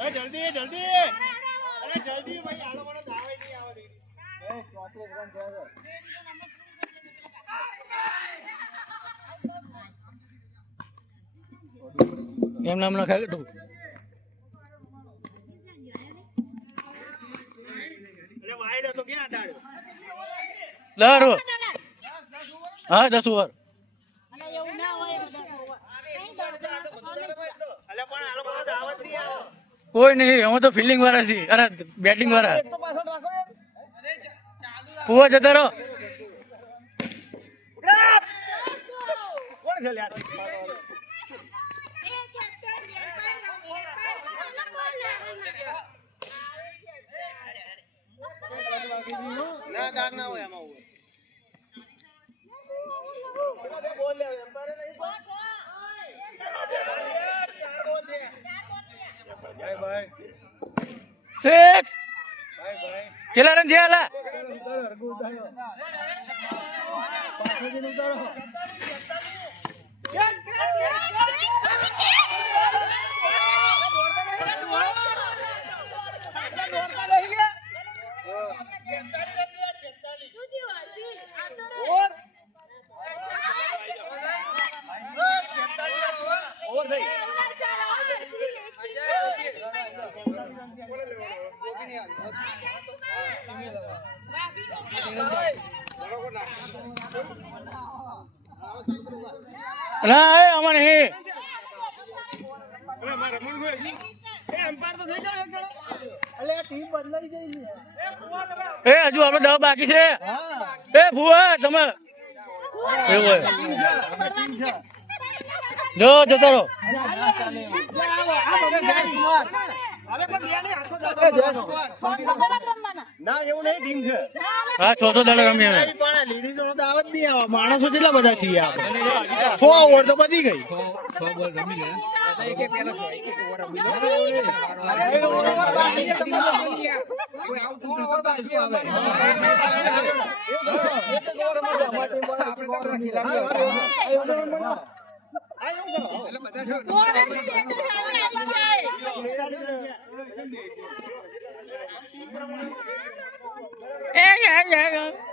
જલ્દી જલ્દી અરે જલ્દી ભાઈ આલો મને દાવે નહીં આવે 34 રન થયા છે એમ નામ લખાય તું એટલે વાઈડ હતો ક્યાં અડાડ્યો લરો હા 10 ઓવર અલે એવું ના હોય 10 ઓવર અલે પણ આલો મને દાવત નહીં આવે કોઈ નહીં અમે તો ફિલ્ડિંગ વાળા છીએ અરે બેટિંગ વાળા એક તો પાછળ રાખો યાર પૂવો જતો રહો કોણ છે લ્યા ના દાગ ના હોય આમાં બોલ લે એમ્પાયર નહીં ભાઈ સિક્સ ચલા રન જેલા ના એ અમન હે અરે માર રમણ ભાઈ એ એમ્પાયર તો થઈ જાય એક જણો અલે આ ટીમ બદલાઈ ગઈ છે એ હજુ આપણે 10 બાકી છે એ ભુવા તમે એવું હોય જો જતો રહો અરે પણ યાને આખો ના એવું નહીં ટીમ છે હા 600 દડો રમી અમે પણ લેડીઝો નો દાવત નહીં આવે માણસો કેટલા બધા છીએ આપણે 6 ઓવર તો પતી ગઈ 6 બોલ રમી લે એક એક પેલા એક એક ઓવર રમી લે કોઈ આઉટ ન કરતા શું આવે એ